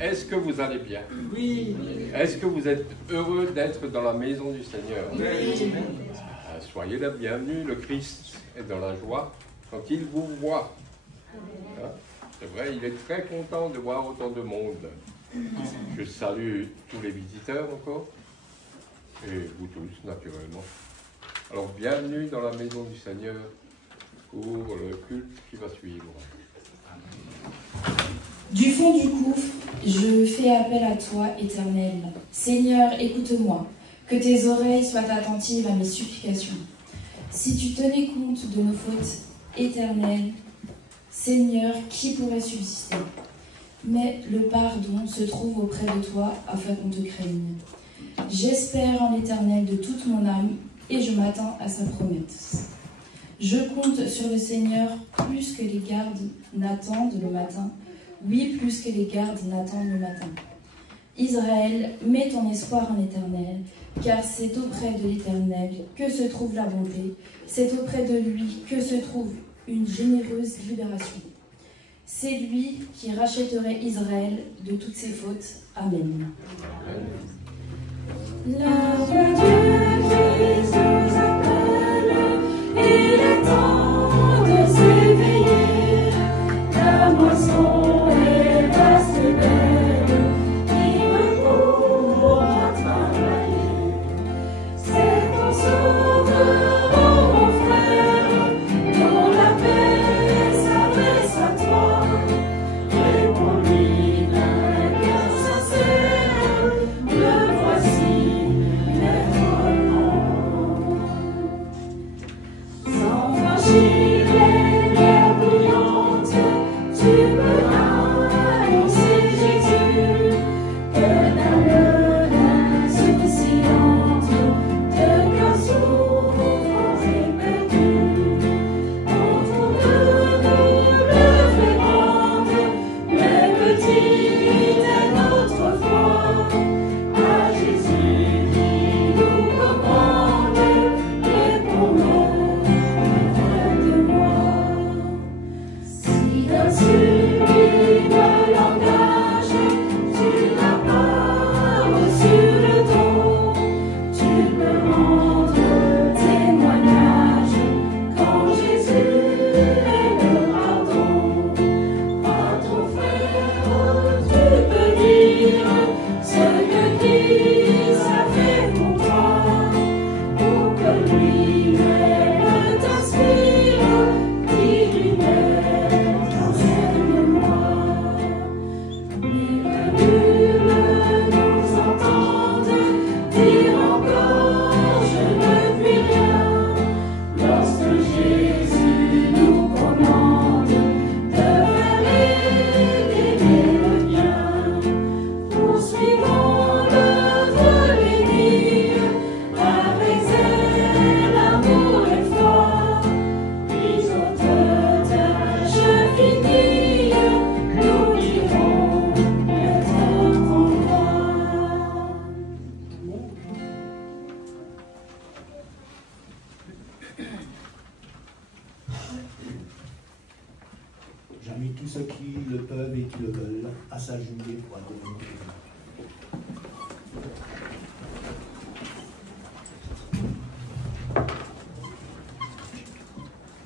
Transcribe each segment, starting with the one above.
Est-ce que vous allez bien? Oui. Est-ce que vous êtes heureux d'être dans la maison du Seigneur? Oui. Soyez la bienvenue, le Christ est dans la joie quand il vous voit. Hein? C'est vrai, il est très content de voir autant de monde. Je salue tous les visiteurs encore, et vous tous naturellement. Alors bienvenue dans la maison du Seigneur pour le culte qui va suivre. Du fond du gouffre, je fais appel à toi, Éternel. Seigneur, écoute-moi, que tes oreilles soient attentives à mes supplications. Si tu tenais compte de nos fautes, Éternel, Seigneur, qui pourrait subsister? Mais le pardon se trouve auprès de toi afin qu'on te craigne. J'espère en l'Éternel de toute mon âme et je m'attends à sa promesse. Je compte sur le Seigneur plus que les gardes n'attendent le matin. Oui, plus que les gardes n'attendent le matin. Israël, mets ton espoir en l'Éternel, car c'est auprès de l'Éternel que se trouve la bonté, c'est auprès de lui que se trouve une généreuse libération. C'est lui qui rachèterait Israël de toutes ses fautes. Amen. La voix de Jésus nous appelle, il est temps de s'éveiller, la moisson est vaste et belle, il me pourra travailler. C'est ton sauveur, oh mon frère, dont la paix s'adresse à toi. Réponds-lui d'un cœur sincère, le voici, nettement. Sans franchir les mers bouillantes, tu peux annoncer Jésus, que l'âme insouciante de cœur souffrant et perdu. Autour de nous le vrai grande, mais petit est notre foi. À Jésus qui nous commande, réponds-le, près de moi. Si d'un sublime langage tu n'as pas reçu le don, tu peux rendre témoignage quand Jésus est le pardon. À ton frère, tu peux dire ce que Christ a fait pour toi, pour que lui-même t'inspire, qui lui-même enseigne-moi. Mais que nul nous entende dire encore je ne puis rien, lorsque Jésus nous commande de faire l'aimer le bien. Poursuivons l'œuvre bénie avec zèle, amour et foi. Puis aux deux tâches finies, nous dirons être en gloire. J'invite tous ceux qui le peuvent et qui le veulent à s'agenouiller pour adorer notre Dieu.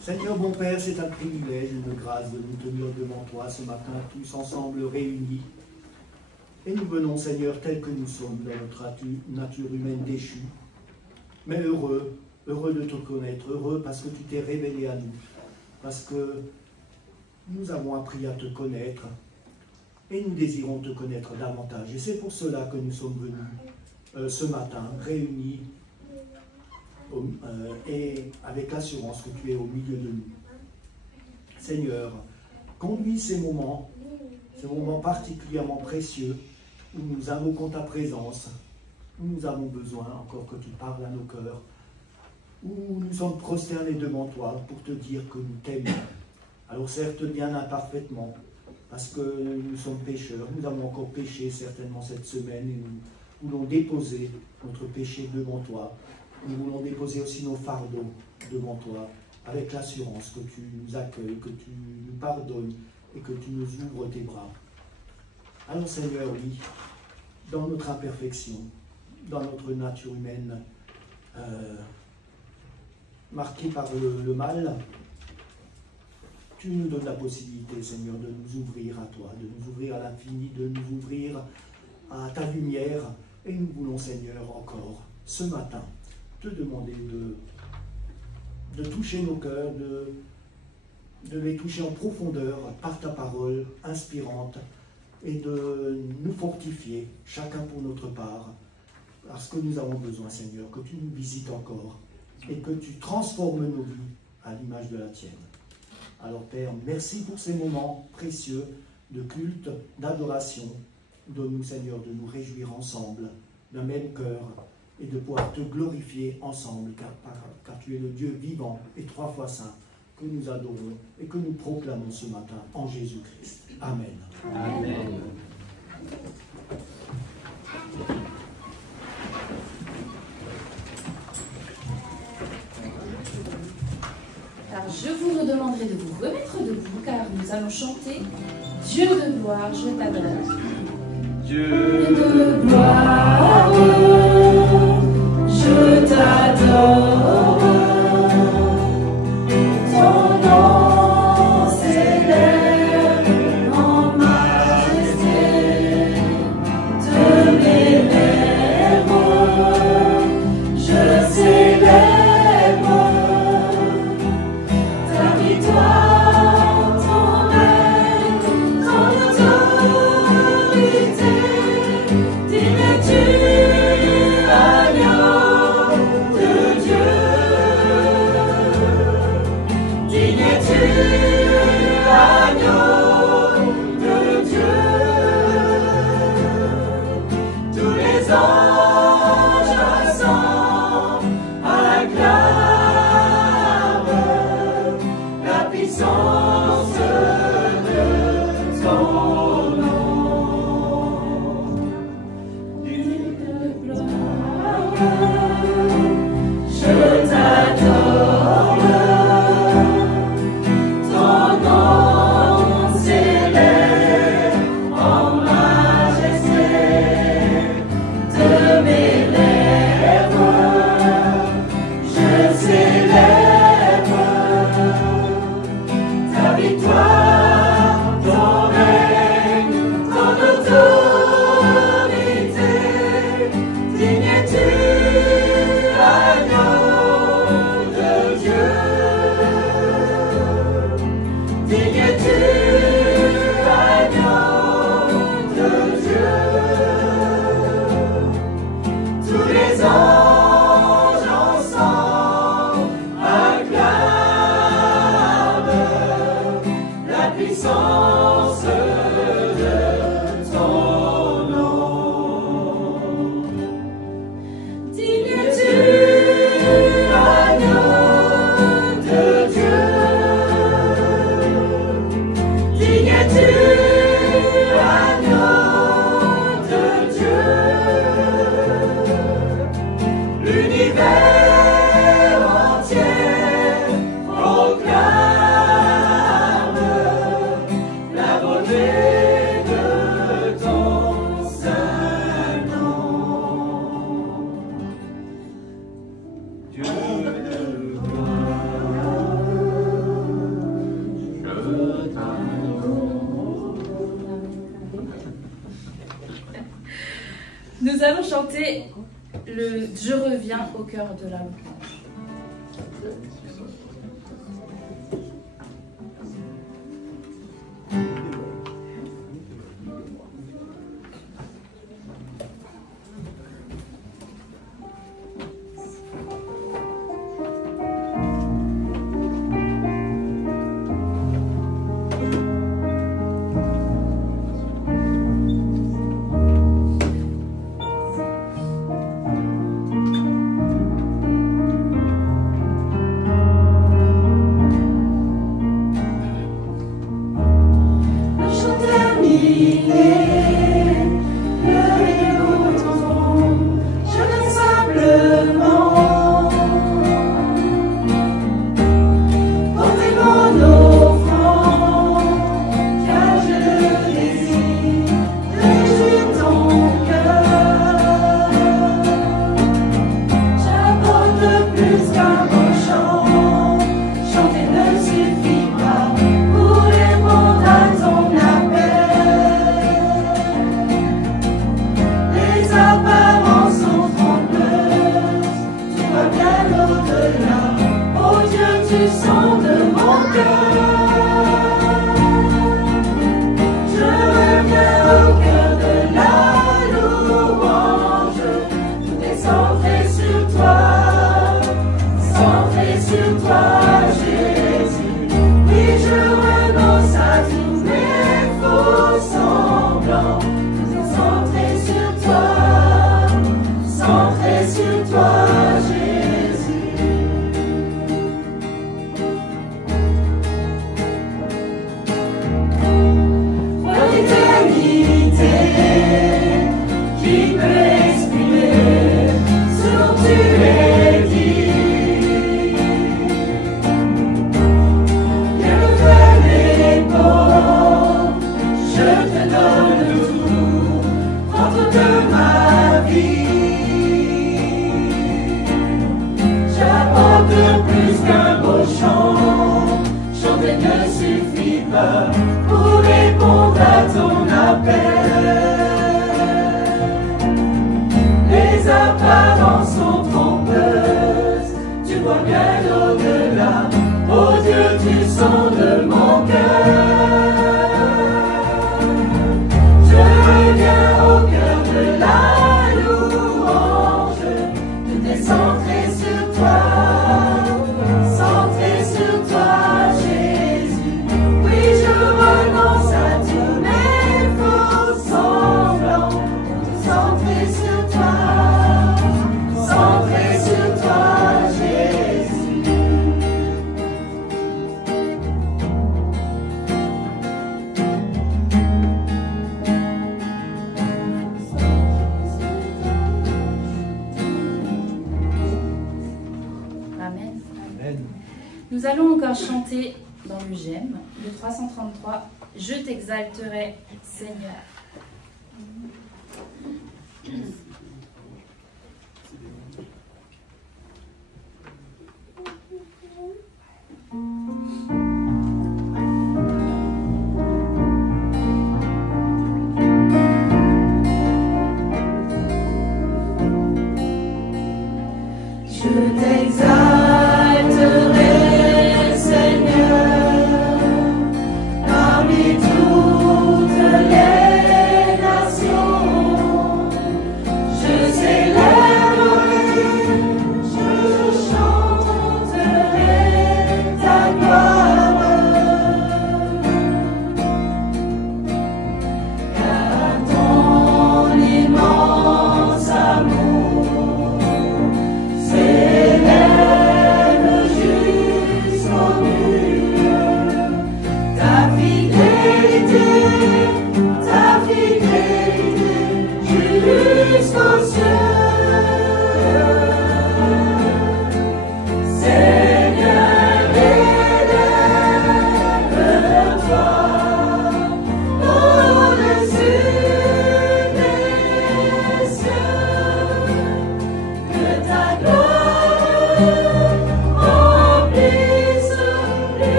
Seigneur bon Père, c'est un privilège, une grâce de nous tenir devant toi ce matin, tous ensemble réunis. Et nous venons, Seigneur, tels que nous sommes, dans notre nature humaine déchue, mais heureux de te connaître, heureux parce que tu t'es révélé à nous, parce que nous avons appris à te connaître et nous désirons te connaître davantage. Et c'est pour cela que nous sommes venus ce matin, réunis et avec l'assurance que tu es au milieu de nous. Seigneur, conduis ces moments particulièrement précieux où nous invoquons ta présence, où nous avons besoin encore que tu parles à nos cœurs, où nous sommes prosternés devant toi pour te dire que nous t'aimons. Alors certes bien imparfaitement, parce que nous sommes pécheurs, nous avons encore péché certainement cette semaine et nous voulons déposer notre péché devant toi. Nous voulons déposer aussi nos fardeaux devant toi, avec l'assurance que tu nous accueilles, que tu nous pardonnes et que tu nous ouvres tes bras. Alors Seigneur, oui, dans notre imperfection, dans notre nature humaine, marquée par le mal, tu nous donnes la possibilité, Seigneur, de nous ouvrir à toi, de nous ouvrir à l'infini, de nous ouvrir à ta lumière. Et nous voulons, Seigneur, encore, ce matin, te demander de toucher nos cœurs, de les toucher en profondeur par ta parole inspirante et de nous fortifier, chacun pour notre part, parce que nous avons besoin, Seigneur, que tu nous visites encore et que tu transformes nos vies à l'image de la tienne. Alors Père, merci pour ces moments précieux de culte, d'adoration. Donne-nous, Seigneur, de nous réjouir ensemble d'un même cœur et de pouvoir te glorifier ensemble, car tu es le Dieu vivant et 3 fois saint que nous adorons et que nous proclamons ce matin en Jésus-Christ. Amen. Amen. Alors je vous redemanderai de vous remettre debout car nous allons chanter Dieu de gloire, je t'adore. Dieu de gloire, je t'adore. Ton nom s'élève en majesté de mes lèvres. Je célèbre ta victoire, ton règne, ton autorité. Digne es-tu, agneau de Dieu. Digne es-tu, agneau de Dieu. Tous les anges ensemble acclament la puissance de ton nom. Dieu de gloire, je t'adore. Ton nom s'élève en majesté de mes lèvres. Je célèbre ta victoire, ton règne, ton autorité. Digne es-tu, agneau de Dieu. Digne es-tu, agneau de Dieu. Tous les anges ensemble acclament la puissance de ton nom. Digne es-tu, agneau de Dieu. Digne es-tu, agneau de Dieu. L'univers entier proclame la beauté de ton saint nom. Dieu de gloire, je t'adore. Nous allons chanter le Je reviens au cœur de la louange. Je Nous allons encore chanter dans le GEM, le 333, « Je t'exalterai, Seigneur ».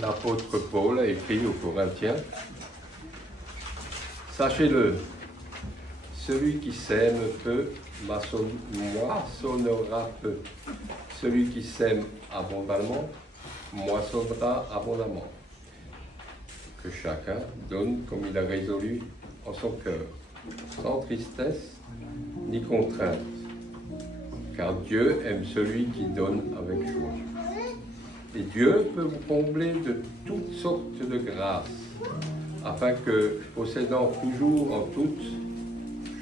L'apôtre Paul a écrit aux Corinthiens, « Sachez-le, celui qui sème peu moissonnera peu. Celui qui sème abondamment moissonnera abondamment. Que chacun donne comme il a résolu en son cœur, sans tristesse ni contrainte, car Dieu aime celui qui donne avec joie. » Et Dieu peut vous combler de toutes sortes de grâces, afin que, possédant toujours en toutes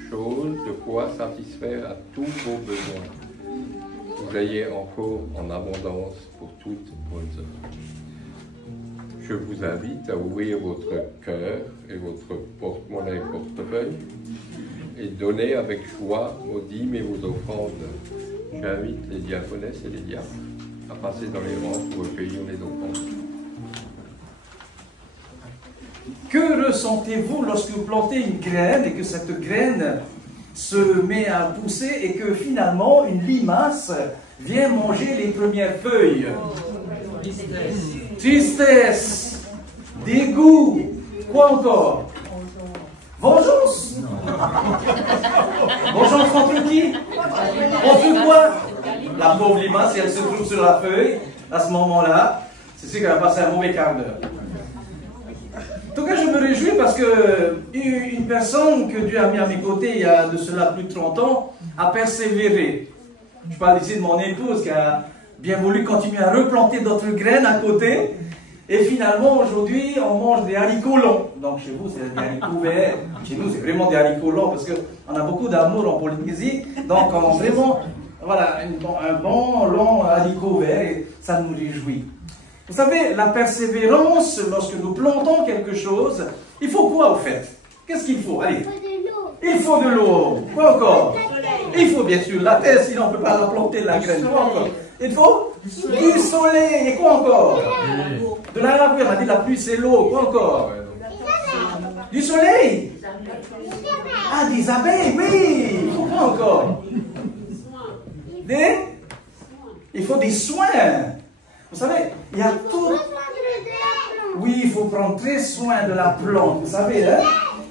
choses de quoi satisfaire à tous vos besoins, vous ayez encore en abondance pour toutes bonnes œuvres. Je vous invite à ouvrir votre cœur et votre porte-monnaie et portefeuille et donner avec joie vos dîmes et vos offrandes. J'invite les diaconesses et les diacres à passer dans les rangs pour recueillir les offrandes. Que ressentez-vous lorsque vous plantez une graine et que cette graine se met à pousser et que finalement une limace vient manger les premières feuilles? Tristesse, dégoût, quoi encore? Vengeance. Vengeance contre qui? Contre quoi? La pauvre limace, si elle se trouve sur la feuille, à ce moment-là, c'est sûr qu'elle va passer un mauvais quart d'heure. En tout cas, je me réjouis parce que une personne que Dieu a mis à mes côtés il y a de cela plus de 30 ans a persévéré. Je parle ici de mon épouse qui a bien voulu continuer à replanter d'autres graines à côté. Et finalement, aujourd'hui, on mange des haricots longs. Donc chez vous, c'est des haricots verts. Chez nous, c'est vraiment des haricots longs parce qu'on a beaucoup d'amour en Polynésie. Donc on a vraiment voilà, un bon long haricot vert et ça nous réjouit. Vous savez, la persévérance, lorsque nous plantons quelque chose, il faut quoi au fait? Qu'est-ce qu'il faut? Allez. Il faut de l'eau. Quoi encore? Il faut bien sûr la terre, sinon on ne peut pas la planter la graine. Quoi encore? Il faut du soleil. Et quoi encore? De la pluie. On a dit la pluie c'est l'eau. Quoi encore? Du soleil. Ah, des abeilles, oui. Il faut quoi encore? Il faut des soins. Vous savez, il y a tout. Oui, il faut prendre très soin de la plante, vous savez, hein?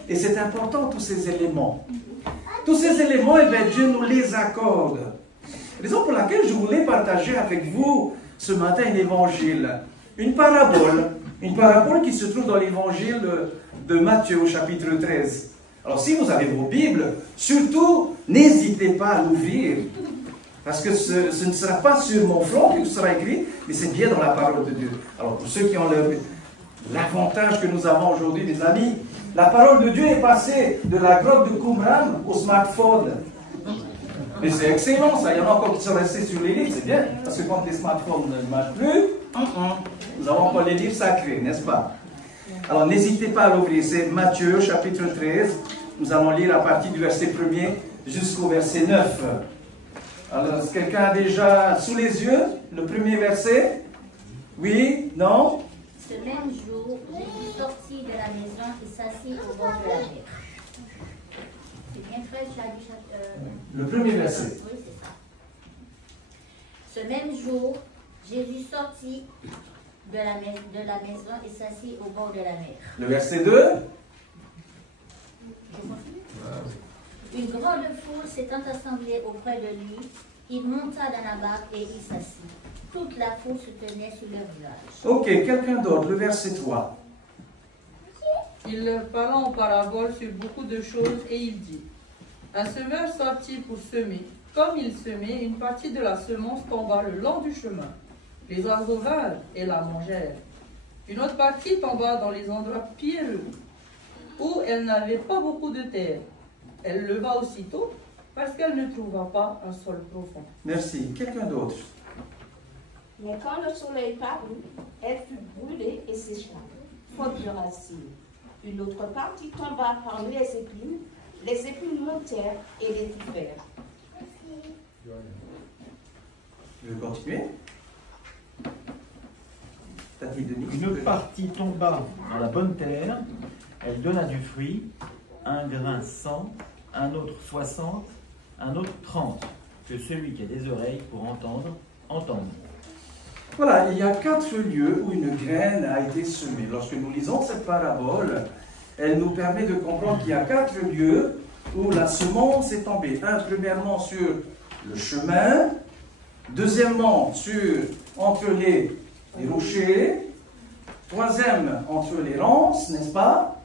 Et c'est important, tous ces éléments. Tous ces éléments, eh bien, Dieu nous les accorde. Raison pour laquelle je voulais partager avec vous ce matin un évangile. Une parabole qui se trouve dans l'évangile de Matthieu au chapitre 13. Alors si vous avez vos Bibles, surtout, n'hésitez pas à l'ouvrir. Parce que ce ne sera pas sur mon front que ce sera écrit, mais c'est bien dans la parole de Dieu. Alors pour ceux qui ont l'avantage que nous avons aujourd'hui, mes amis, la parole de Dieu est passée de la grotte de Qumran au smartphone. Mais c'est excellent ça, il y en a encore qui sont restés sur les livres, c'est bien, parce que quand les smartphones ne marchent plus, nous avons encore les livres sacrés, n'est-ce pas? Alors n'hésitez pas à l'ouvrir, c'est Matthieu chapitre 13, nous allons lire à partir du verset 1er jusqu'au verset 9. Alors, est-ce que quelqu'un a déjà sous les yeux le premier verset? Oui? Non? Ce même jour, Jésus sortit de la maison et s'assit au bord de la mer. C'est bien 13, le premier verset. Oui, c'est ça. Ce même jour, Jésus sortit de la maison et s'assit au bord de la mer. Le verset 2. Une grande foule s'étant assemblée auprès de lui, il monta dans la barque et il s'assit. Toute la foule se tenait sur leur visage. Ok, quelqu'un d'autre, le verset 3. Il leur parla en parabole sur beaucoup de choses et il dit: un semeur sortit pour semer. Comme il semait, une partie de la semence tomba le long du chemin. Les oiseaux vinrent et la mangèrent. Une autre partie tomba dans les endroits pierreux, où elle n'avait pas beaucoup de terre. Elle leva aussitôt parce qu'elle ne trouva pas un sol profond. Merci. Quelqu'un d'autre? Mais quand le soleil parut, elle fut brûlée et sécha, faute de racines. Une autre partie tomba parmi les épines montèrent et les étouffèrent. Je vais continuer. Tati Denis. Une autre partie tomba dans la bonne terre, elle donna du fruit, un grain 100, un autre 60, un autre 30. Que celui qui a des oreilles pour entendre, entende. Voilà, il y a 4 lieux où une graine a été semée. Lorsque nous lisons cette parabole, elle nous permet de comprendre qu'il y a 4 lieux où la semence est tombée. Premièrement sur le chemin, deuxièmement entre les rochers, troisième entre les ronces, n'est-ce pas?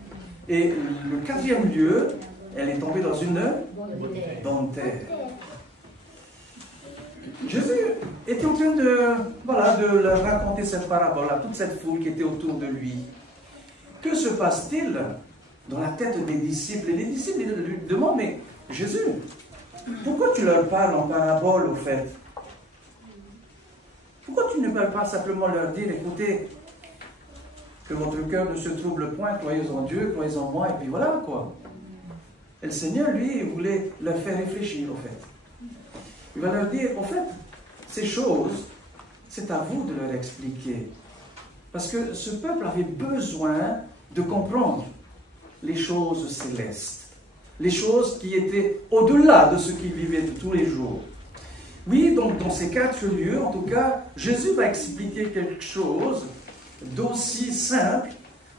Et le 4e lieu, elle est tombée dans une bonne terre. Jésus était en train de leur raconter cette parabole à toute cette foule qui était autour de lui. Que se passe-t-il dans la tête des disciples? Et les disciples lui demandent, mais Jésus, pourquoi tu leur parles en parabole au fait? Pourquoi tu ne peux pas simplement leur dire, écoutez, que votre cœur ne se trouble point, croyez en Dieu, croyez en moi, et puis voilà quoi. Et le Seigneur, lui, voulait leur faire réfléchir au fait. Il va leur dire, en fait, ces choses, c'est à vous de leur expliquer. Parce que ce peuple avait besoin de comprendre les choses célestes, les choses qui étaient au-delà de ce qu'ils vivaient de tous les jours. Oui, donc dans ces 4 lieux, en tout cas, Jésus va expliquer quelque chose d'aussi simple,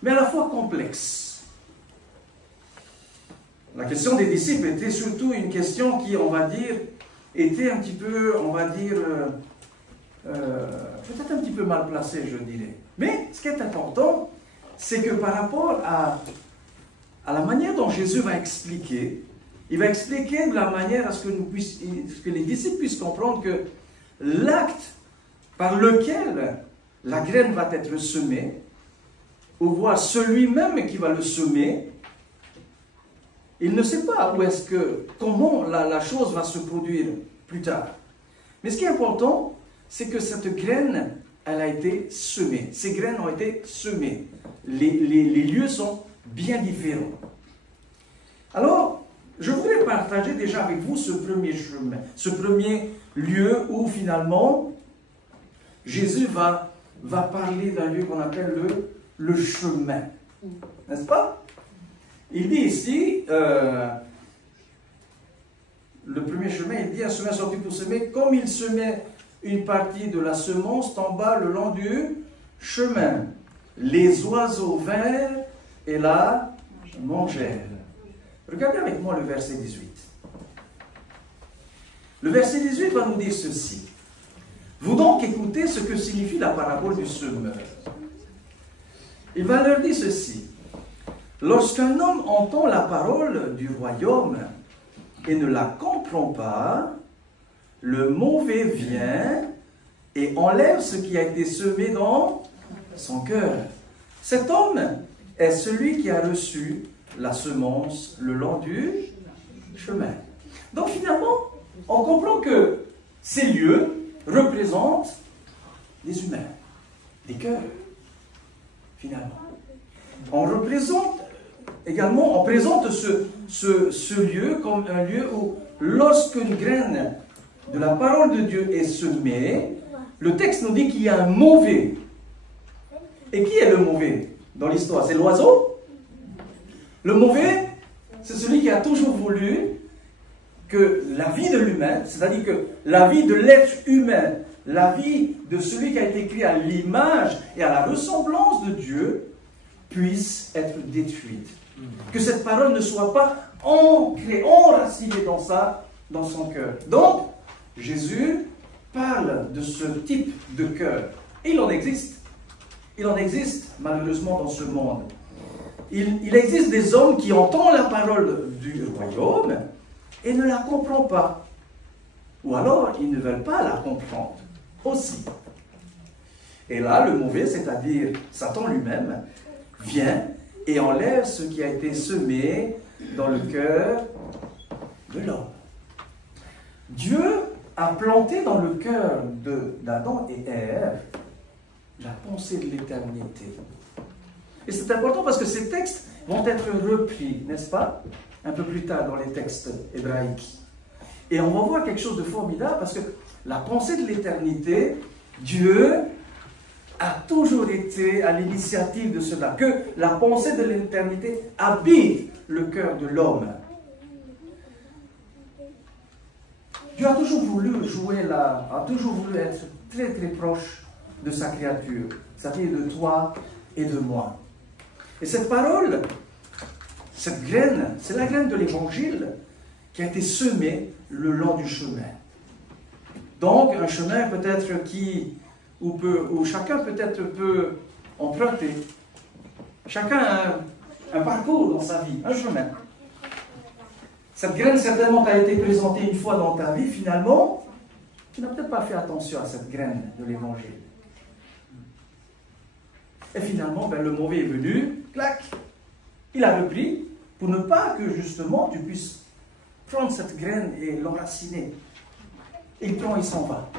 mais à la fois complexe. La question des disciples était surtout une question qui, on va dire, était un petit peu, on va dire, peut-être un petit peu mal placée, je dirais. Mais ce qui est important, c'est que par rapport à la manière dont Jésus va expliquer, il va expliquer de la manière à ce que les disciples puissent comprendre que l'acte par lequel la graine va être semée, ou voir celui-même qui va le semer, il ne sait pas comment la chose va se produire plus tard. Mais ce qui est important, c'est que cette graine, elle a été semée. Ces graines ont été semées. Les lieux sont bien différents. Alors, je voudrais partager déjà avec vous ce premier chemin, ce premier lieu où finalement Jésus va parler d'un lieu qu'on appelle le chemin. N'est-ce pas? Il dit ici, le premier chemin, il dit, un chemin sorti pour semer, comme il semait une partie de la semence tomba le long du chemin. Les oiseaux vinrent et la mangèrent. Regardez avec moi le verset 18. Le verset 18 va nous dire ceci. Vous donc écoutez ce que signifie la parabole du semeur. Il va leur dire ceci. Lorsqu'un homme entend la parole du royaume et ne la comprend pas, le mauvais vient et enlève ce qui a été semé dans son cœur. Cet homme est celui qui a reçu la semence le long du chemin. Donc finalement, on comprend que ces lieux représentent des humains, des cœurs, finalement. On présente ce lieu comme un lieu où, lorsqu'une graine de la parole de Dieu est semée, le texte nous dit qu'il y a un mauvais. Et qui est le mauvais dans l'histoire? C'est l'oiseau? Le mauvais, c'est celui qui a toujours voulu que la vie de l'humain, c'est-à-dire que la vie de l'être humain, la vie de celui qui a été créé à l'image et à la ressemblance de Dieu, puisse être détruite. Que cette parole ne soit pas ancrée, enracinée dans son cœur. Donc, Jésus parle de ce type de cœur. Et il en existe. Il en existe, malheureusement, dans ce monde. Il existe des hommes qui entendent la parole du royaume et ne la comprennent pas. Ou alors, ils ne veulent pas la comprendre aussi. Et là, le mauvais, c'est-à-dire Satan lui-même, vient et enlève ce qui a été semé dans le cœur de l'homme. Dieu a planté dans le cœur d'Adam et Ève la pensée de l'éternité. Et c'est important parce que ces textes vont être repris, n'est-ce pas, un peu plus tard dans les textes hébraïques. Et on va voir quelque chose de formidable parce que la pensée de l'éternité, Dieu a toujours été à l'initiative de cela, que la pensée de l'éternité habite le cœur de l'homme. Dieu a toujours voulu a toujours voulu être très très proche de sa créature, c'est-à-dire de toi et de moi. Et cette parole, cette graine, c'est la graine de l'évangile qui a été semée le long du chemin. Donc un chemin peut-être où chacun peut-être peut emprunter. Chacun a un parcours dans sa vie, un chemin. Cette graine certainement t'a été présentée une fois dans ta vie, finalement, tu n'as peut-être pas fait attention à cette graine de l'évangile. Et finalement, ben, le mauvais est venu, clac, il a repris pour ne pas que justement tu puisses prendre cette graine et l'enraciner. Il prend, il s'en va.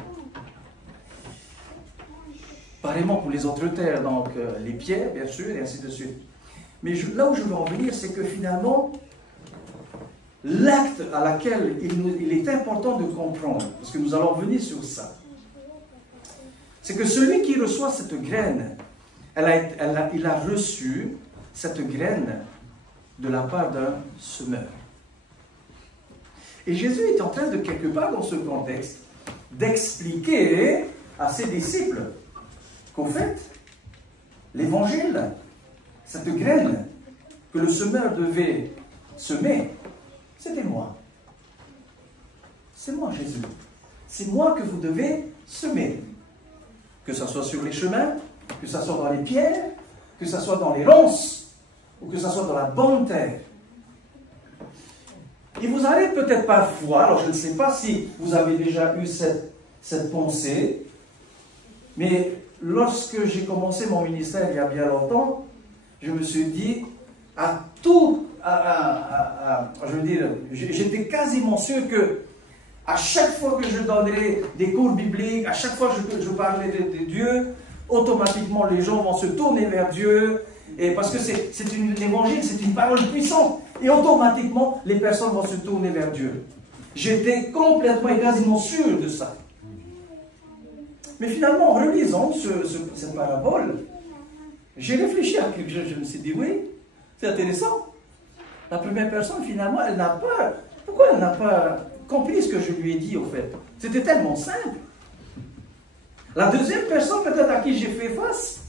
Pareillement pour les autres terres, donc les pierres, bien sûr, et ainsi de suite. Mais là où je veux en venir, c'est que finalement, l'acte à laquelle il est important de comprendre, parce que nous allons venir sur ça, c'est que celui qui reçoit cette graine, il a reçu cette graine de la part d'un semeur. Et Jésus est en train de, quelque part dans ce contexte, d'expliquer à ses disciples qu'au fait, l'évangile, cette graine que le semeur devait semer, c'était moi. C'est moi, Jésus. C'est moi que vous devez semer. Que ce soit sur les chemins, que ce soit dans les pierres, que ce soit dans les ronces, ou que ce soit dans la bonne terre. Il vous arrive peut-être parfois, alors je ne sais pas si vous avez déjà eu cette pensée, mais lorsque j'ai commencé mon ministère il y a bien longtemps, je me suis dit, je veux dire, j'étais quasiment sûr que à chaque fois que je donnerais des cours bibliques, à chaque fois que je parlerai de Dieu, automatiquement les gens vont se tourner vers Dieu, et parce que c'est l'évangile, c'est une parole puissante, et automatiquement les personnes vont se tourner vers Dieu. J'étais complètement et quasiment sûr de ça. Mais finalement, en relisant cette parabole, j'ai réfléchi à quelque chose, je me suis dit, oui, c'est intéressant. La première personne, finalement, pourquoi elle n'a pas compris ce que je lui ai dit, au fait? C'était tellement simple. La deuxième personne, peut-être à qui j'ai fait face,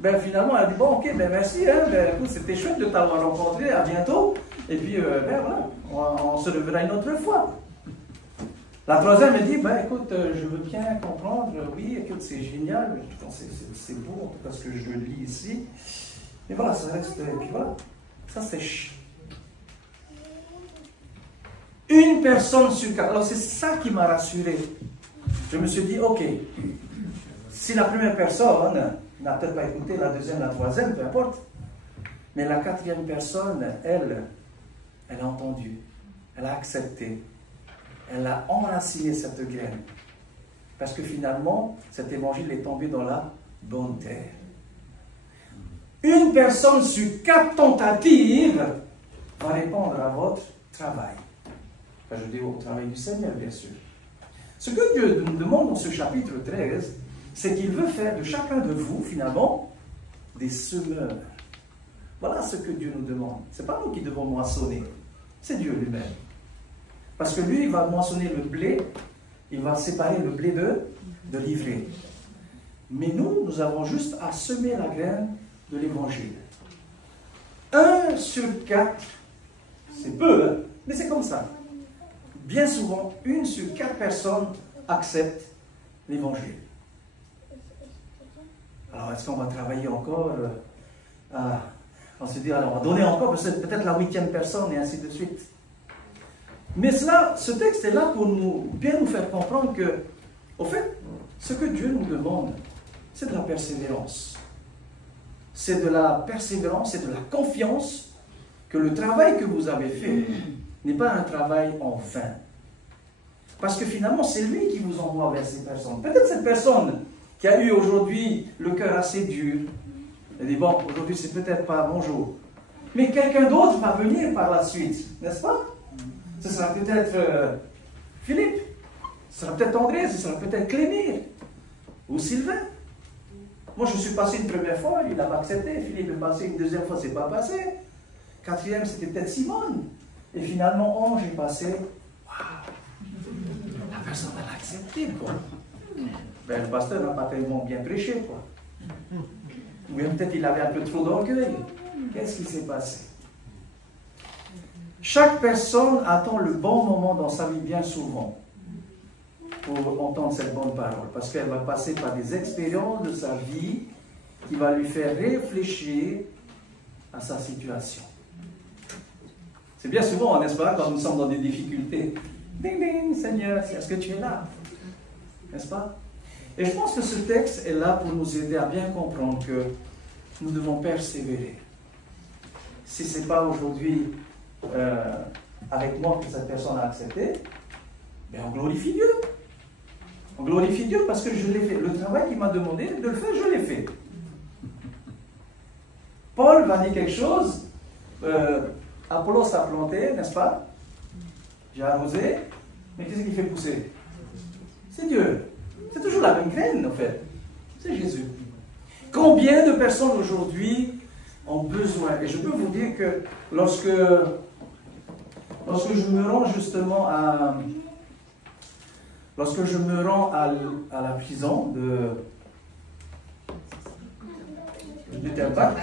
ben finalement, elle a dit, bon, ok, ben merci, hein, ben, écoute, c'était chouette de t'avoir rencontré, à bientôt, et puis, ben voilà, on se reverra une autre fois. La troisième me dit, ben écoute, je veux bien comprendre, oui, écoute, c'est génial, c'est beau, en tout cas, ce que je lis ici, mais voilà, ça reste, et puis voilà, ça sèche. Une personne sur quatre, alors c'est ça qui m'a rassuré. Je me suis dit, ok, si la première personne n'a peut-être pas écouté, la deuxième, la troisième, peu importe, mais la quatrième personne, elle a entendu, elle a accepté, elle a enraciné cette graine. Parce que finalement, cet évangile est tombé dans la bonne terre. Une personne sur 4 tentatives va répondre à votre travail. Enfin, je dis au travail du Seigneur, bien sûr. Ce que Dieu nous demande dans ce chapitre 13, c'est qu'il veut faire de chacun de vous, finalement, des semeurs. Voilà ce que Dieu nous demande. Ce n'est pas nous qui devons moissonner, c'est Dieu lui-même. Parce que lui, il va moissonner le blé, il va séparer le blé de l'ivraie. Mais nous avons juste à semer la graine de l'évangile. 1 sur 4, c'est peu, hein? Mais c'est comme ça. Bien souvent, 1 sur 4 personnes acceptent l'évangile. Alors, est-ce qu'on va travailler encore on se dit, alors, on va donner encore peut-être la 8e personne et ainsi de suite. Mais ce texte est là pour bien nous faire comprendre que, au fait, ce que Dieu nous demande, c'est de la persévérance. C'est de la persévérance, c'est de la confiance que le travail que vous avez fait n'est pas un travail en vain. Parce que finalement, c'est lui qui vous envoie vers ces personnes. Peut-être cette personne qui a eu aujourd'hui le cœur assez dur, elle dit, bon, aujourd'hui c'est peut-être pas bonjour. Mais quelqu'un d'autre va venir par la suite, n'est-ce pas? Ce sera peut-être Philippe, ce sera peut-être André, ce sera peut-être Clémire, ou Sylvain. Moi je suis passé une première fois, il n'a pas accepté, Philippe est passé une deuxième fois, c'est pas passé. 4e, c'était peut-être Simone. Et finalement, Ange est passé. Waouh! La personne a accepté, quoi. Ben, le pasteur n'a pas tellement bien prêché, quoi. Ou bien peut-être il avait un peu trop d'orgueil. Qu'est-ce qui s'est passé? Chaque personne attend le bon moment dans sa vie bien souvent pour entendre cette bonne parole. Parce qu'elle va passer par des expériences de sa vie qui va lui faire réfléchir à sa situation. C'est bien souvent, n'est-ce pas, quand nous sommes dans des difficultés. Ding, ding, Seigneur, est-ce que tu es là? n'est-ce pas? Et je pense que ce texte est là pour nous aider à bien comprendre que nous devons persévérer. Si ce n'est pas aujourd'hui avec moi que cette personne a accepté, ben on glorifie Dieu. On glorifie Dieu parce que je l'ai fait. Le travail qu'il m'a demandé de le faire, je l'ai fait. Paul va dire quelque chose. Apollos a planté, n'est-ce pas? J'ai arrosé. Mais qu'est-ce qui fait pousser? C'est Dieu. C'est toujours la même graine, en fait. C'est Jésus. Combien de personnes aujourd'hui ont besoin? Et je peux vous dire que lorsque je me rends justement à... Lorsque je me rends à la prison de Terbach,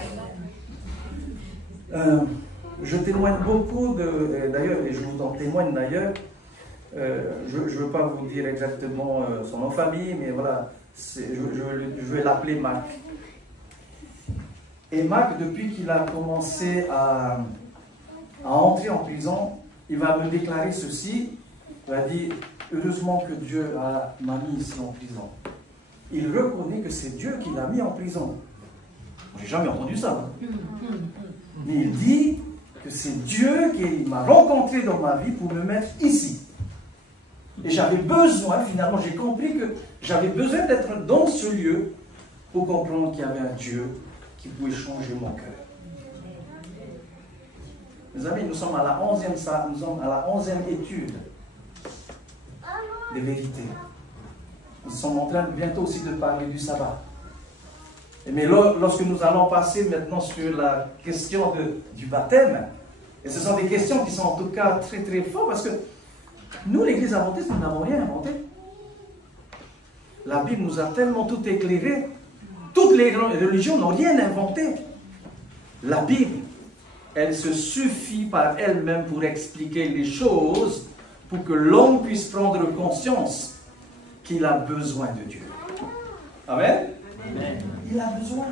je témoigne beaucoup d'ailleurs, et je vous en témoigne d'ailleurs, je ne veux pas vous dire exactement son nom de famille, mais voilà, je vais l'appeler Mac. Et Mac, depuis qu'il a commencé à entrer en prison, il va me déclarer ceci, il va dire, heureusement que Dieu m'a mis ici en prison. Il reconnaît que c'est Dieu qui l'a mis en prison. Je n'ai jamais entendu ça. Mais il dit que c'est Dieu qui m'a rencontré dans ma vie pour me mettre ici. Et j'avais besoin, finalement, j'ai compris que j'avais besoin d'être dans ce lieu pour comprendre qu'il y avait un Dieu qui pouvait changer mon cœur. Mes amis, nous sommes à la 11e étude des vérités. Nous sommes en train bientôt aussi de parler du sabbat. Mais lorsque nous allons passer maintenant sur la question du baptême, et ce sont des questions qui sont en tout cas très très fortes, parce que nous, l'Église adventiste, nous n'avons rien inventé. La Bible nous a tellement tout éclairé. Toutes les religions n'ont rien inventé. La Bible, elle se suffit par elle-même pour expliquer les choses, pour que l'homme puisse prendre conscience qu'il a besoin de Dieu. Amen? Amen. Il a besoin.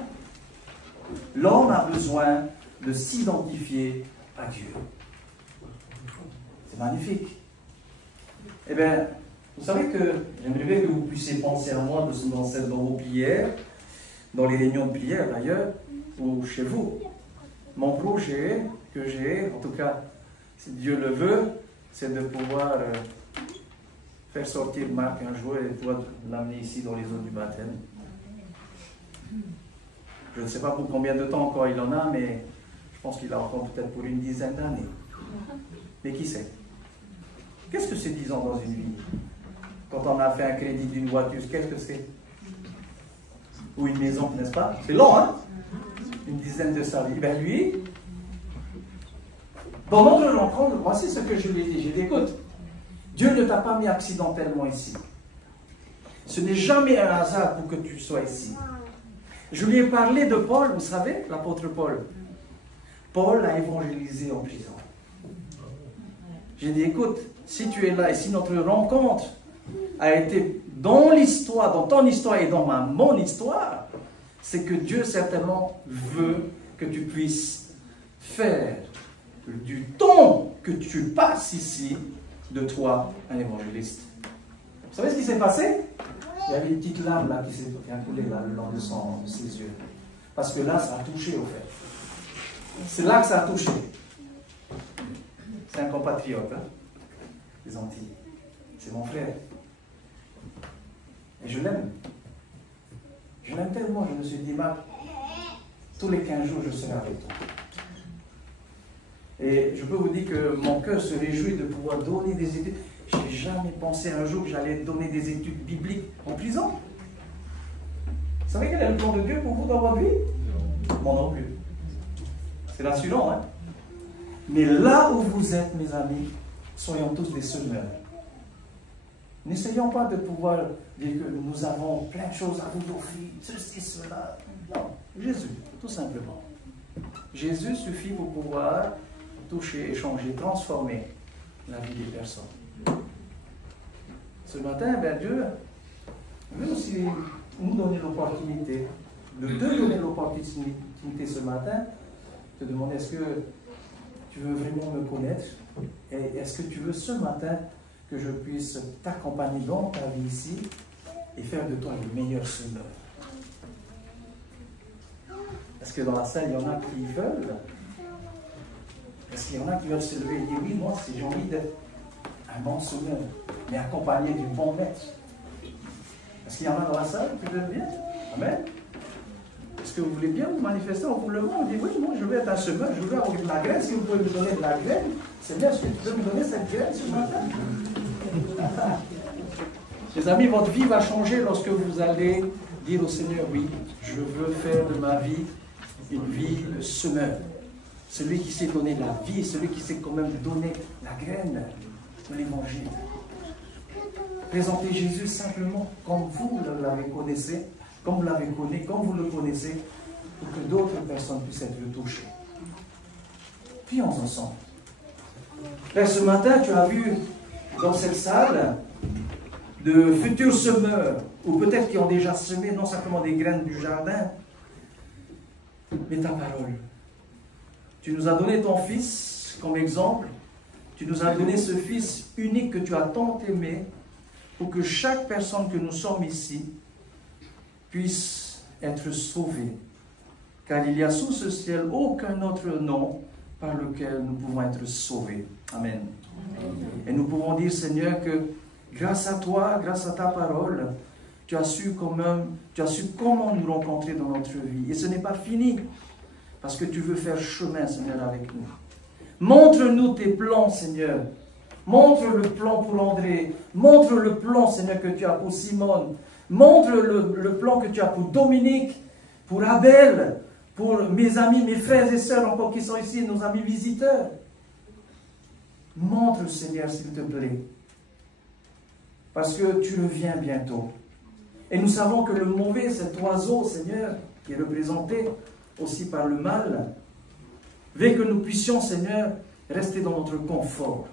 L'homme a besoin de s'identifier à Dieu. C'est magnifique. Eh bien, vous savez que j'aimerais bien que vous puissiez penser à moi dans vos prières, dans les réunions de prière d'ailleurs, ou chez vous. Mon projet que j'ai, en tout cas, si Dieu le veut, c'est de pouvoir faire sortir Marc un jour et pouvoir l'amener ici dans les eaux du baptême. Je ne sais pas pour combien de temps encore il en a, mais je pense qu'il a encore peut-être pour une dizaine d'années. Mais qui sait? Qu'est-ce que c'est 10 ans dans une vie? Quand on a fait un crédit d'une voiture, qu'est-ce que c'est? Ou une maison, n'est-ce pas? C'est long, hein? Une dizaine de sa vie. Ben lui, dans notre rencontre, voici ce que je lui ai dit. J'ai dit, écoute, Dieu ne t'a pas mis accidentellement ici. Ce n'est jamais un hasard pour que tu sois ici. Je lui ai parlé de Paul, vous savez, l'apôtre Paul. Paul a évangélisé en prison. J'ai dit, écoute, si tu es là et si notre rencontre a été dans l'histoire, dans ton histoire et dans mon histoire, c'est que Dieu certainement veut que tu puisses faire du temps que tu passes ici de toi un évangéliste. Vous savez ce qui s'est passé? Il y avait une petite larme là qui s'est coulée là, le long de ses yeux. Parce que là, ça a touché au fait. C'est là que ça a touché. C'est un compatriote, hein, des Antilles. C'est mon frère. Et je l'aime. Je l'aime tellement, je me suis dit, Marc, tous les 15 jours, je serai avec toi. Et je peux vous dire que mon cœur se réjouit de pouvoir donner des études. Je n'ai jamais pensé un jour que j'allais donner des études bibliques en prison. Vous savez quel est le plan de Dieu pour vous dans votre vie? Moi non plus. C'est rassurant, hein? Mais là où vous êtes, mes amis, soyons tous des semeurs. N'essayons pas de pouvoir dire que nous avons plein de choses à vous offrir, ceci, cela. Non, Jésus, tout simplement. Jésus suffit pour pouvoir toucher, échanger, transformer la vie des personnes. Ce matin, ben Dieu veut aussi nous donner l'opportunité, de te donner l'opportunité ce matin, de te demander est-ce que tu veux vraiment me connaître et est-ce que tu veux ce matin que je puisse t'accompagner dans ta vie ici et faire de toi le meilleur semeur. Est-ce que dans la salle, il y en a qui veulent? Est-ce qu'il y en a qui veulent se lever et dire oui, moi, j'ai envie d'être un bon semeur, mais accompagné du bon maître? Est-ce qu'il y en a dans la salle qui veulent bien? Amen. Est-ce que vous voulez bien vous manifester en vous levant? Vous dites oui, moi je veux être un semeur, je veux avoir de la graine. Si vous pouvez me donner de la graine, c'est bien. Est-ce que tu peux me donner cette graine ce matin? Les amis, votre vie va changer lorsque vous allez dire au Seigneur, oui, je veux faire de ma vie une vie de semeur. Celui qui sait donner la vie, celui qui sait quand même donner la graine de l'évangile. Présentez Jésus simplement comme vous l'avez connaissez, comme vous l'avez connu, comme vous le connaissez, pour que d'autres personnes puissent être touchées. Prions ensemble. Père, ce matin, tu as vu dans cette salle de futurs semeurs, ou peut-être qui ont déjà semé non simplement des graines du jardin, mais ta parole. Tu nous as donné ton Fils comme exemple. Tu nous as donné ce Fils unique que tu as tant aimé pour que chaque personne que nous sommes ici puisse être sauvée. Car il n'y a sous ce ciel aucun autre nom par lequel nous pouvons être sauvés. Amen. Et nous pouvons dire, Seigneur, que grâce à toi, grâce à ta parole, tu as su comment nous rencontrer dans notre vie. Et ce n'est pas fini, parce que tu veux faire chemin, Seigneur, avec nous. Montre-nous tes plans, Seigneur. Montre le plan pour André. Montre le plan, Seigneur, que tu as pour Simone. Montre le plan que tu as pour Dominique, pour Abel, pour mes amis, mes frères et sœurs encore qui sont ici, nos amis visiteurs. Montre, Seigneur, s'il te plaît. Parce que tu reviens bientôt. Et nous savons que le mauvais, cet oiseau, Seigneur, qui est représenté aussi par le mal, veut que nous puissions, Seigneur, rester dans notre confort.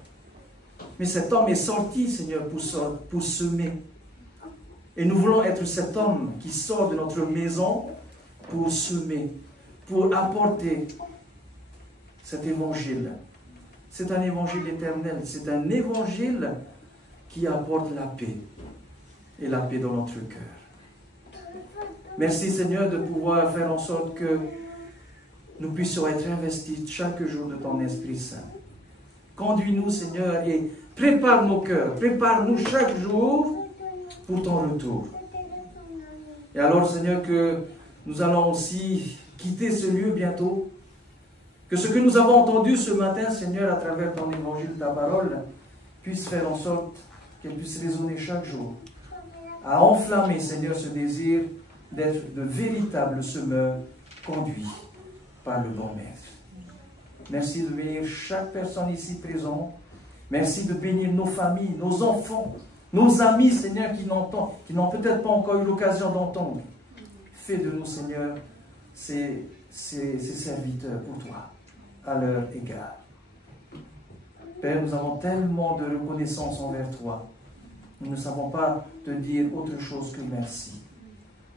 Mais cet homme est sorti, Seigneur, pour semer. Et nous voulons être cet homme qui sort de notre maison pour semer, pour apporter cet évangile. C'est un évangile éternel, c'est un évangile qui apporte la paix, et la paix dans notre cœur. Merci, Seigneur, de pouvoir faire en sorte que nous puissions être investis chaque jour de ton Esprit Saint. Conduis-nous, Seigneur, et prépare nos cœurs, prépare-nous chaque jour pour ton retour. Et alors, Seigneur, que nous allons aussi quitter ce lieu bientôt, que ce que nous avons entendu ce matin, Seigneur, à travers ton évangile, ta parole, puisse faire en sorte qu'elle puisse résonner chaque jour, à enflammer, Seigneur, ce désir d'être de véritables semeurs conduits par le bon Maître. Merci de bénir chaque personne ici présente. Merci de bénir nos familles, nos enfants, nos amis, Seigneur, qui n'ont peut-être pas encore eu l'occasion d'entendre. Fais de nous, Seigneur, ces serviteurs pour toi, à leur égard. Père, nous avons tellement de reconnaissance envers toi. Nous ne savons pas te dire autre chose que merci.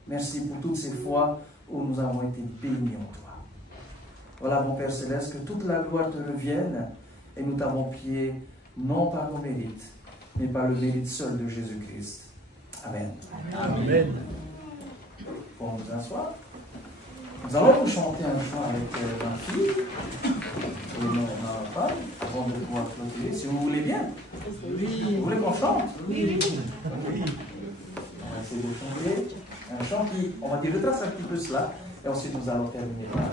Merci pour toutes ces fois où nous avons été bénis en toi. Voilà, mon Père Céleste, que toute la gloire te revienne et nous t'avons prié non par nos mérites, mais par le mérite seul de Jésus-Christ. Amen. Amen. On nous assoit. Nous allons vous chanter un chant avec ma fille et ma femme avant de pouvoir clôturer, si vous voulez bien. Oui. Vous voulez qu'on chante? Oui. Oui. On va essayer de chanter un chant qui, on va dire, retrace un petit peu cela, et ensuite nous allons terminer par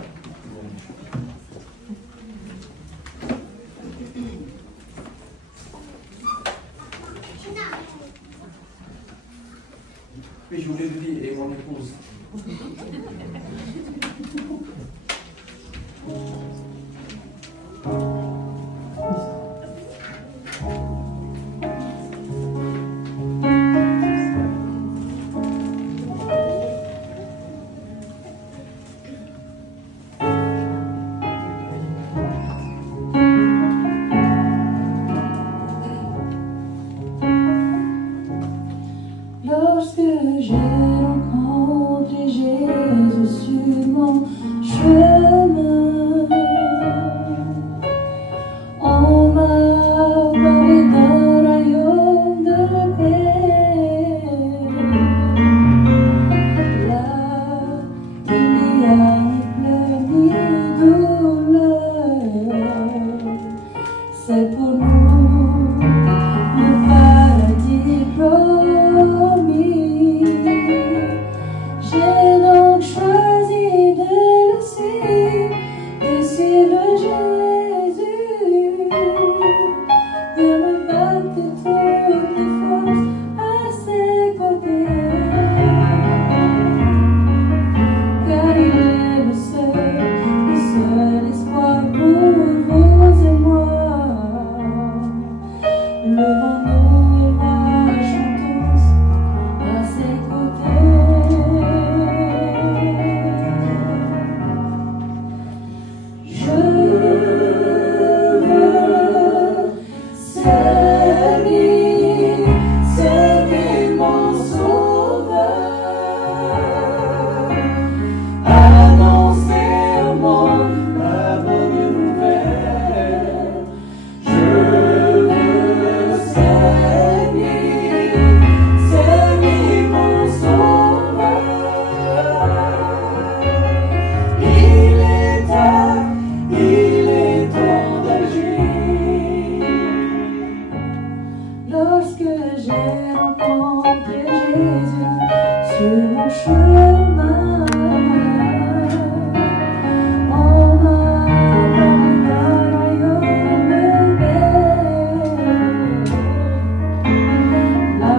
puis je voulais lui dire, et mon épouse. Lorsque j'ai rencontré Jésus sur mon chemin, on m'a parlé d'un royaume de paix. sur mon chemin. En avant d'un royaume belle. Là,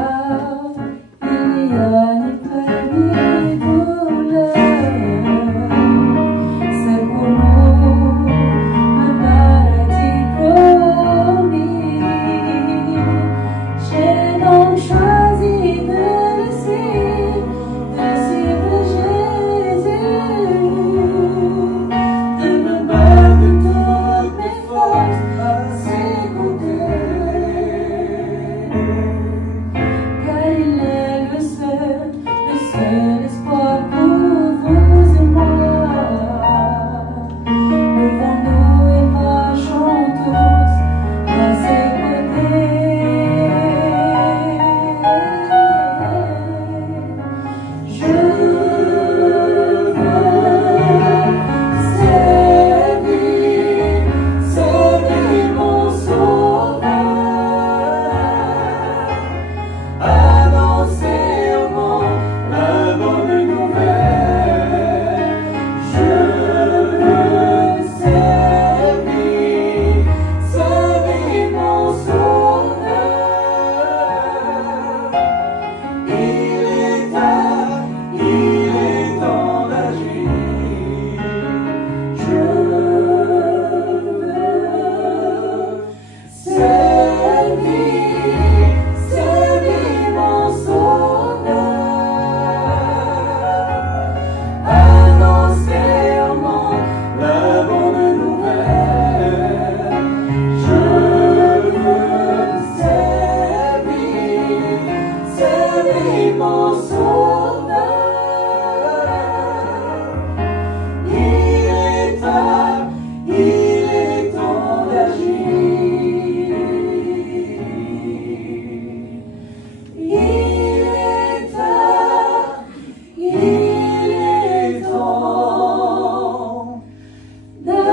il y a ni peur ni douleur. C'est pour nous le paradis promis. J'ai donc choisi de laisser, de suivre Jésus, de me battre de toutes mes forces à ses côtés. Car il est le seul espoir pour vous et moi. Levons-nous et marchons tous à ses côtés. Je veux servir mon Sauveur, annoncer au monde la bonne nouvelle. Je veux servir mon Sauveur. Il est temps d'agir. Je veux servir mon Sauveur, annoncer au monde la bonne nouvelle. Je veux servir mon Sauveur. Il est temps d'agir. Il est temps d'agir.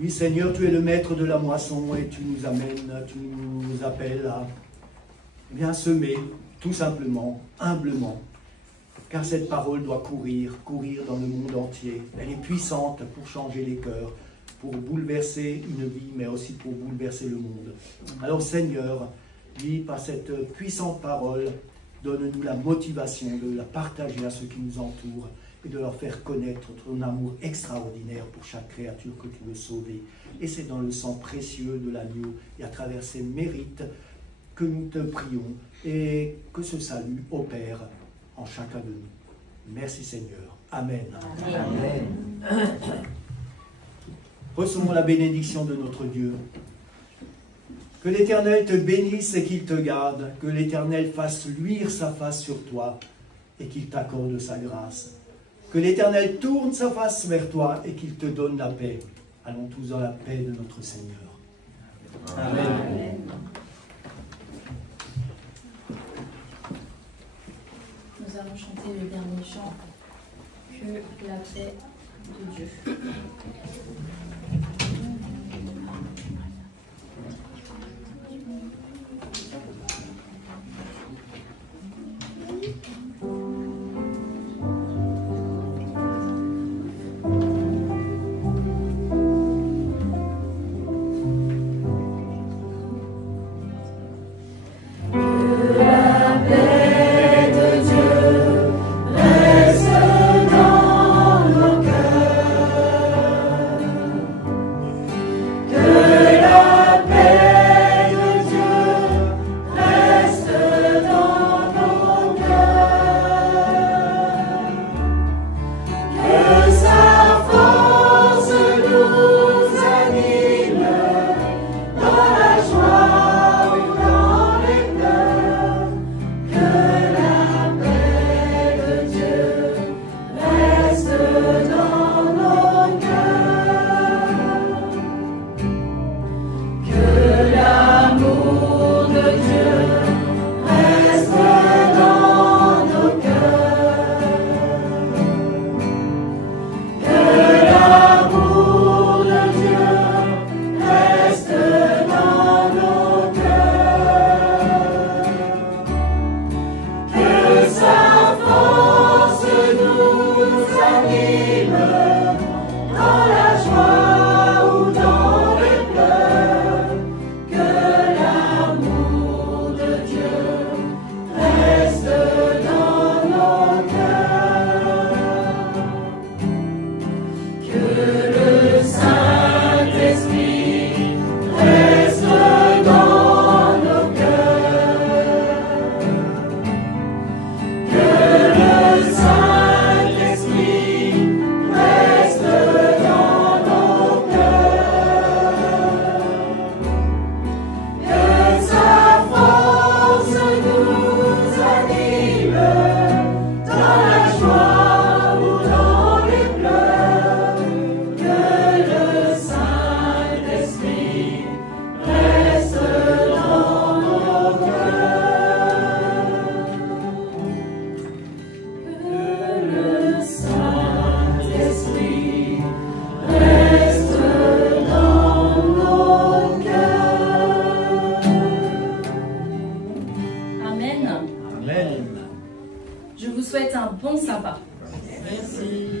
Oui, Seigneur, tu es le maître de la moisson et tu nous amènes, tu nous appelles à bien semer, tout simplement, humblement. Car cette parole doit courir dans le monde entier. Elle est puissante pour changer les cœurs, pour bouleverser une vie, mais aussi pour bouleverser le monde. Alors Seigneur, oui, par cette puissante parole, donne-nous la motivation de la partager à ceux qui nous entourent et de leur faire connaître ton amour extraordinaire pour chaque créature que tu veux sauver. Et c'est dans le sang précieux de l'agneau et à travers ses mérites que nous te prions et que ce salut opère en chacun de nous. Merci Seigneur. Amen. Amen. Recevons la bénédiction de notre Dieu. Que l'Éternel te bénisse et qu'il te garde. Que l'Éternel fasse luire sa face sur toi et qu'il t'accorde sa grâce. Que l'Éternel tourne sa face vers toi et qu'il te donne la paix. Allons tous dans la paix de notre Seigneur. Amen. Amen. Nous allons chanter le dernier chant, que la paix de Dieu. Je vous souhaite un bon sabbat. Merci.